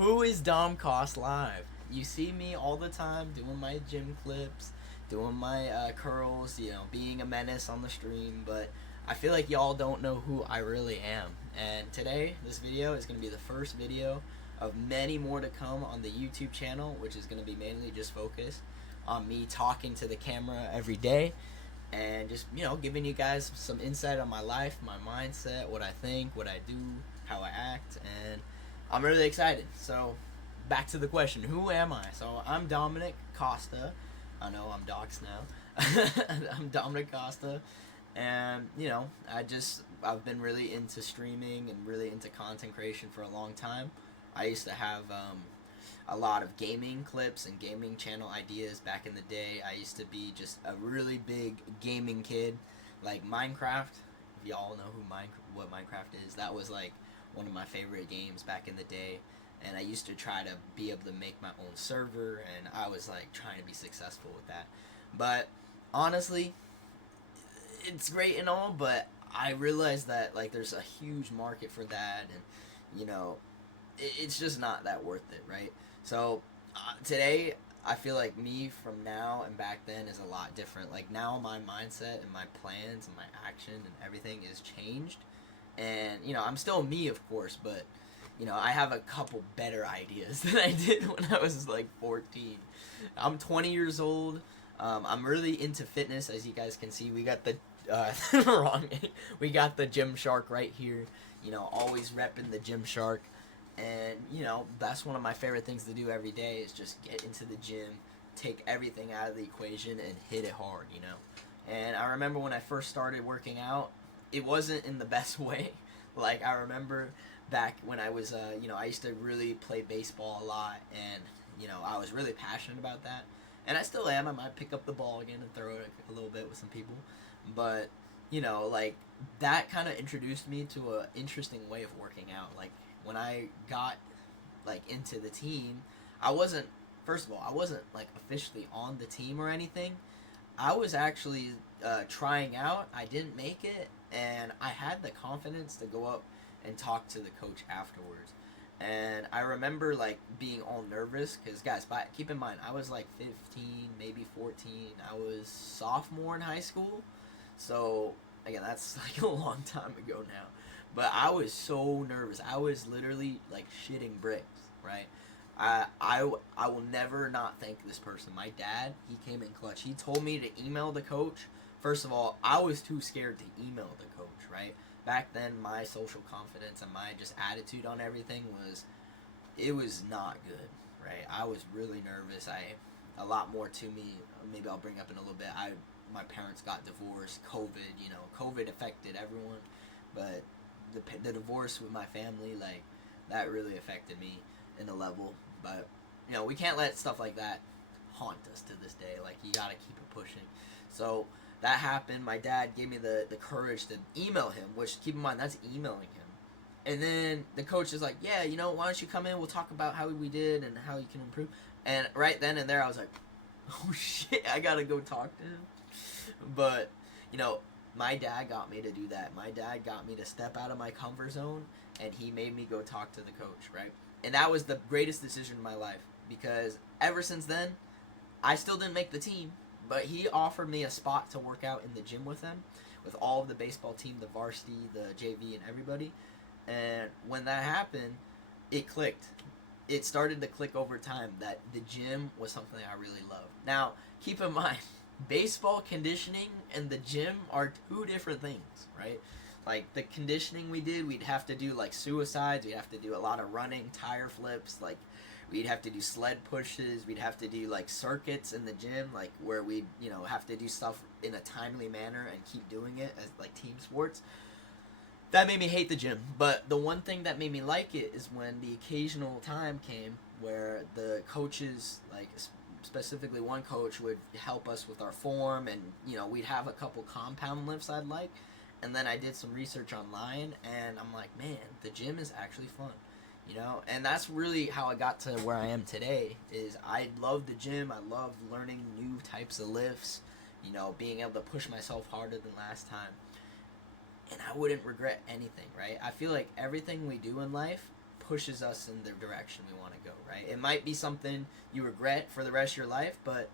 Who is Domcoslive? You see me all the time doing my gym clips, doing my curls, being a menace on the stream, but I feel like y'all don't know who I really am. And today, this video is going to be the first video of many more to come on the YouTube channel, which is going to be mainly just focused on me talking to the camera every day and just, giving you guys some insight on my life, my mindset, what I think, what I do, how I act, and I'm really excited. So, back to the question, who am I? So, I'm Dominic Costa. I know I'm Docs now. I'm Dominic Costa, and I've been really into streaming and really into content creation for a long time. I used to have a lot of gaming clips and gaming channel ideas back in the day. I used to be just a really big gaming kid, like Minecraft. If y'all know what Minecraft is, that was like one of my favorite games back in the day. And I used to try to be able to make my own server, and I was like trying to be successful with that. But honestly, it's great and all, but I realized that like there's a huge market for that, and it's just not that worth it, right? So today, I feel like me from now and back then is a lot different. Like now, my mindset and my plans and my action and everything is changed, and I'm still me, of course, but I have a couple better ideas than I did when I was like 14. I'm 20 years old. I'm really into fitness, as you guys can see. We got the wrong. We got the Gym Shark right here. Always repping the Gym Shark. And, that's one of my favorite things to do every day is just get into the gym, take everything out of the equation, and hit it hard, And I remember when I first started working out, it wasn't in the best way. Like, I remember back when I was, I used to really play baseball a lot, and, I was really passionate about that. And I still am. I might pick up the ball again and throw it a little bit with some people. But, like, that kind of introduced me to an interesting way of working out. Like, when I got like into the team, I wasn't like officially on the team or anything. I was actually trying out. I didn't make it, and I had the confidence to go up and talk to the coach afterwards. And I remember like being all nervous because guys, keep in mind I was like 15, maybe 14. I was sophomore in high school, so again that's like a long time ago now. But I was so nervous. I was literally like shitting bricks, right? I will never not thank this person. My dad, he came in clutch. He told me to email the coach. First of all, I was too scared to email the coach, right? Back then, my social confidence and my just attitude on everything it was not good, right? I was really nervous. A lot more to me. Maybe I'll bring up in a little bit. My parents got divorced. COVID affected everyone, but the divorce with my family, like, that really affected me in a level. But, we can't let stuff like that haunt us to this day. Like, you gotta keep it pushing. So, that happened. My dad gave me the courage to email him, which, keep in mind, that's emailing him. And then the coach is like, yeah, why don't you come in? We'll talk about how we did and how you can improve. And right then and there, I was like, oh, shit, I gotta go talk to him. But, my dad got me to do that. My dad got me to step out of my comfort zone, and he made me go talk to the coach, right? And that was the greatest decision in my life, because ever since then, I still didn't make the team, but he offered me a spot to work out in the gym with him, with all of the baseball team, the varsity, the JV, and everybody. And when that happened, it clicked. It started to click over time that the gym was something I really loved. Now, keep in mind, baseball conditioning and the gym are two different things, right? Like the conditioning we'd have to do like suicides, we'd have to do a lot of running, tire flips, like we'd have to do sled pushes, we'd have to do like circuits in the gym, like where we'd, have to do stuff in a timely manner and keep doing it as like team sports. That made me hate the gym, but the one thing that made me like it is when the occasional time came where the coaches, like specifically one coach, would help us with our form, and we'd have a couple compound lifts I'd like, and then I did some research online, and I'm like, man, the gym is actually fun, and that's really how I got to where I am today. Is I love the gym. I love learning new types of lifts, being able to push myself harder than last time, and I wouldn't regret anything, right? I feel like everything we do in life pushes us in the direction we want to go, right? It might be something you regret for the rest of your life, but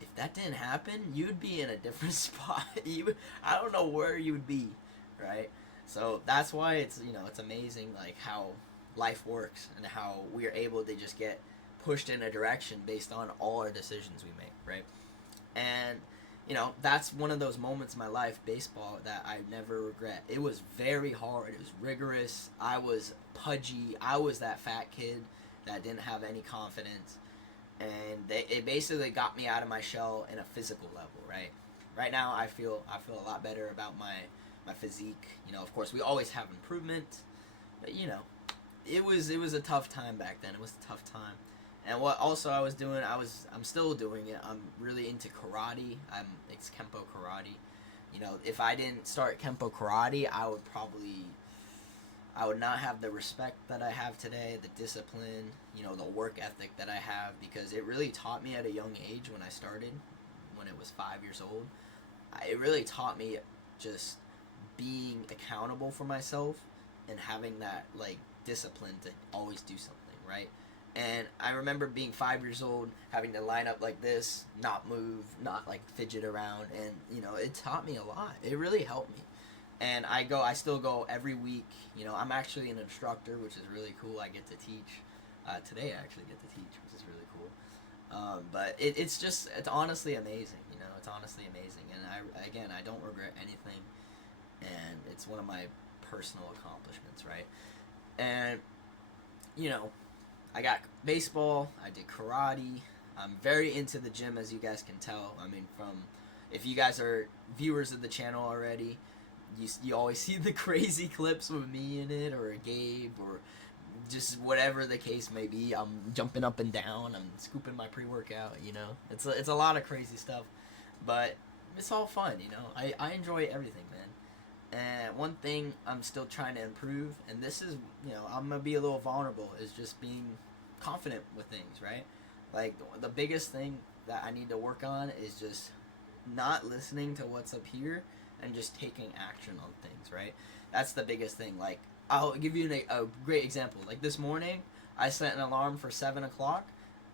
if that didn't happen, you'd be in a different spot. I don't know where you would be, right? So that's why it's amazing, like, how life works and how we are able to just get pushed in a direction based on all our decisions we make, right? And that's one of those moments in my life, baseball, that I never regret. It was very hard. It was rigorous. I was pudgy. I was that fat kid that didn't have any confidence. And it basically got me out of my shell in a physical level, right? Right now, I feel a lot better about my physique. Of course, we always have improvement. But, it was a tough time back then. It was a tough time. And what also I was doing, I'm still doing it. I'm really into karate. It's Kempo karate. If I didn't start Kempo karate, I would not have the respect that I have today, the discipline, the work ethic that I have, because it really taught me at a young age when I started, when it was 5 years old. It really taught me just being accountable for myself and having that, like, discipline to always do something, right? And I remember being 5 years old, having to line up like this, not move, not like fidget around, and it taught me a lot. It really helped me. And I still go every week. I'm actually an instructor, which is really cool. I get to teach. Today I actually get to teach, which is really cool. But it's honestly amazing. It's honestly amazing. And I don't regret anything. And it's one of my personal accomplishments, right? And, I got baseball, I did karate. I'm very into the gym, as you guys can tell. I mean, if you guys are viewers of the channel already, you always see the crazy clips with me in it, or Gabe, or just whatever the case may be. I'm jumping up and down, I'm scooping my pre-workout, It's a lot of crazy stuff, but it's all fun, I enjoy everything, man. And one thing I'm still trying to improve, and this is, I'm going to be a little vulnerable, is just being confident with things, right? Like, the biggest thing that I need to work on is just not listening to what's up here and just taking action on things, right? That's the biggest thing. Like, I'll give you a great example. Like, this morning, I set an alarm for 7 o'clock,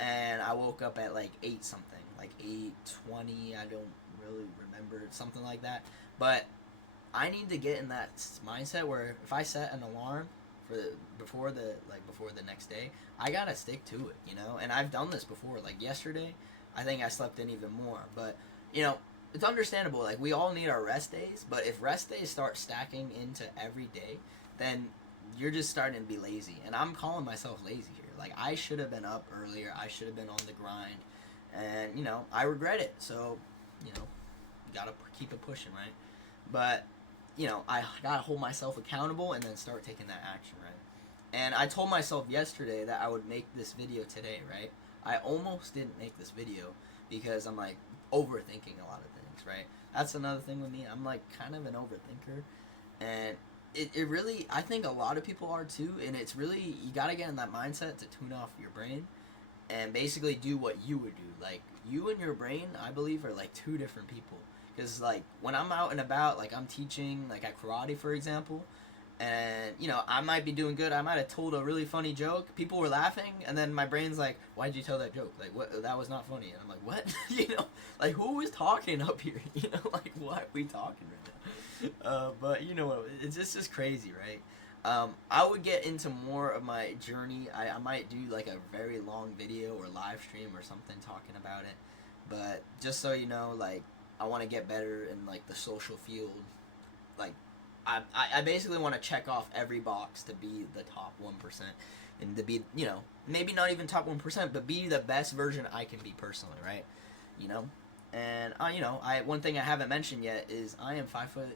and I woke up at, like, 8 something. Like, 8:20, I don't really remember, something like that. But I need to get in that mindset where if I set an alarm before the next day, I gotta stick to it, And I've done this before. Like, yesterday, I think I slept in even more. But it's understandable. Like, we all need our rest days. But if rest days start stacking into every day, then you're just starting to be lazy. And I'm calling myself lazy here. Like, I should have been up earlier. I should have been on the grind. And I regret it. So you gotta keep it pushing, right? But I gotta hold myself accountable and then start taking that action, right? And I told myself yesterday that I would make this video today, right? I almost didn't make this video because I'm, like, overthinking a lot of things, right? That's another thing with me. I'm, like, kind of an overthinker. And it really, I think a lot of people are too. And it's really, you gotta get in that mindset to tune off your brain and basically do what you would do. Like, you and your brain, I believe, are, like, two different people. Because, like, when I'm out and about, like, I'm teaching, like, at karate, for example, and, I might be doing good. I might have told a really funny joke. People were laughing, and then my brain's like, why'd you tell that joke? Like, what? That was not funny. And I'm like, what? Like, who is talking up here? Like, what are we talking right now? But, it's just crazy, right? I would get into more of my journey. I might do, like, a very long video or live stream or something talking about it. But just so you know, like, I want to get better in, like, the social field. Like, I basically want to check off every box to be the top 1%. And to be, maybe not even top 1%, but be the best version I can be personally, right? And, one thing I haven't mentioned yet is I am 5'6".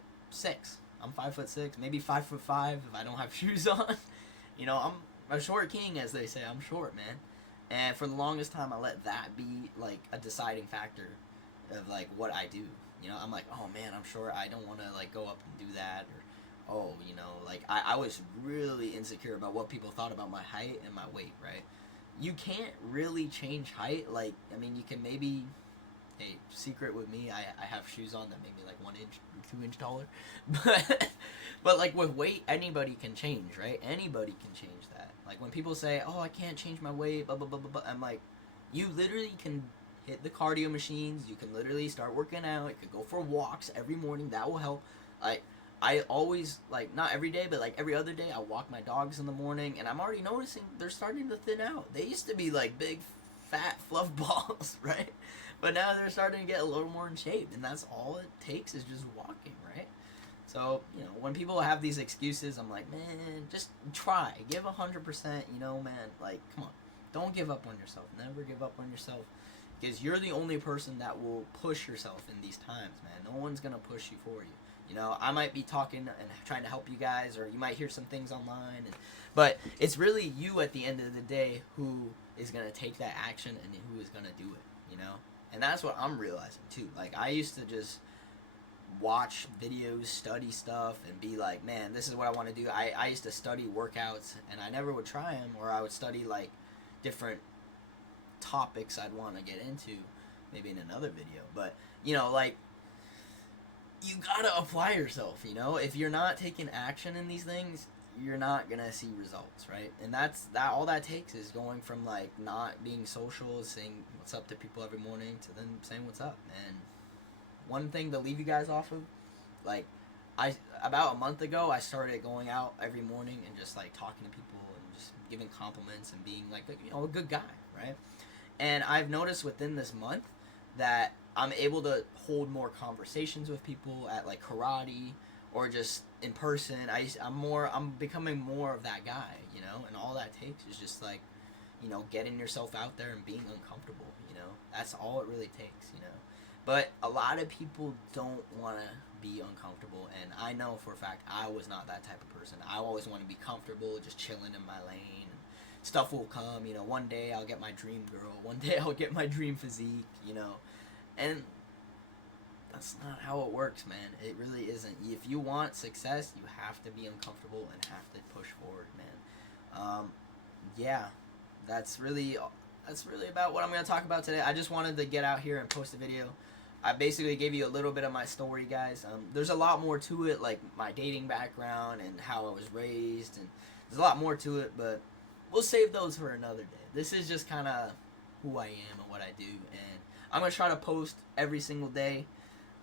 I'm 5'6", maybe 5'5" if I don't have shoes on. I'm a short king, as they say. I'm short, man. And for the longest time, I let that be, like, a deciding factor of, like, what I do. I'm like, oh man, I'm short, I don't want to, like, go up and do that, or like, I was really insecure about what people thought about my height and my weight, right? You can't really change height. Like, I mean, you can maybe, hey, secret with me, I have shoes on that make me, like, 1 inch or 2 inch taller, But like with weight, anybody can change, right? Anybody can change that. Like when people say, "Oh, I can't change my weight," blah blah blah blah blah. I'm like, you literally can hit the cardio machines. You can literally start working out. You could go for walks every morning. That will help. Like I always, like, not every day, but like every other day, I walk my dogs in the morning, and I'm already noticing they're starting to thin out. They used to be like big, fat fluff balls, right? But now they're starting to get a little more in shape, and that's all it takes is just walking, right? So, you know, when people have these excuses, I'm like, man, just try. Give 100%, you know, man. Like, come on. Don't give up on yourself. Never give up on yourself. Because you're the only person that will push yourself in these times, man. No one's going to push you for you. You know, I might be talking and trying to help you guys, or you might hear some things online. But it's really you at the end of the day who is going to take that action and who is going to do it, you know? And that's what I'm realizing, too. Like, I used to just watch videos, study stuff, and be like, man, this is what I want to do. I used to study workouts, and I never would try them, or I would study, like, different topics I'd want to get into, maybe in another video. But, you know, like, you gotta apply yourself, you know? If you're not taking action in these things, you're not gonna see results, right? And that's all that takes is going from, like, not being social, saying what's up to people every morning, to then saying what's up. And one thing to leave you guys off of, like, about a month ago, I started going out every morning and just, like, talking to people and just giving compliments and being, like, you know, a good guy, right? And I've noticed within this month that I'm able to hold more conversations with people at, like, karate or just in person. I'm becoming more of that guy, you know? And all that takes is just, like, you know, getting yourself out there and being uncomfortable, you know? That's all it really takes, you know? But a lot of people don't want to be uncomfortable, and I know for a fact I was not that type of person. I always want to be comfortable, just chilling in my lane. And stuff will come, you know. One day I'll get my dream girl. One day I'll get my dream physique, you know. And that's not how it works, man. It really isn't. If you want success, you have to be uncomfortable and have to push forward, man. Yeah, that's really about what I'm going to talk about today. I just wanted to get out here and post a video. I basically gave you a little bit of my story, guys. There's a lot more to it, like my dating background and how I was raised, and there's a lot more to it, but we'll save those for another day. This is just kind of who I am and what I do, and I'm going to try to post every single day,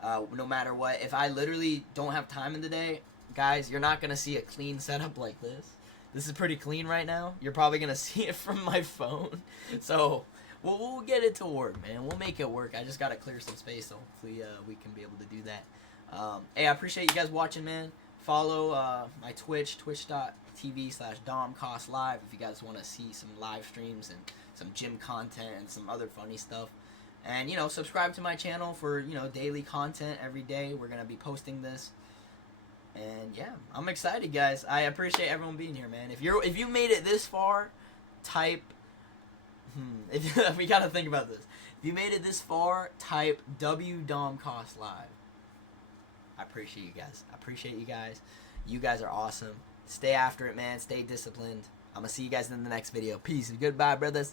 no matter what. If I literally don't have time in the day, guys, you're not going to see a clean setup like this. This is pretty clean right now. You're probably going to see it from my phone. So we'll get it to work, man. We'll make it work. I just got to clear some space, so hopefully we can be able to do that. Hey, I appreciate you guys watching, man. Follow my Twitch, twitch.tv/Domcoslive if you guys want to see some live streams and some gym content and some other funny stuff. And, you know, subscribe to my channel for, you know, daily content every day. We're going to be posting this. And yeah, I'm excited, guys. I appreciate everyone being here, man. If you made it this far, type if we gotta think about this. If you made it this far, type WDomcoslive. I appreciate you guys. I appreciate you guys. You guys are awesome. Stay after it, man. Stay disciplined. I'm gonna see you guys in the next video. Peace. Goodbye, brothers.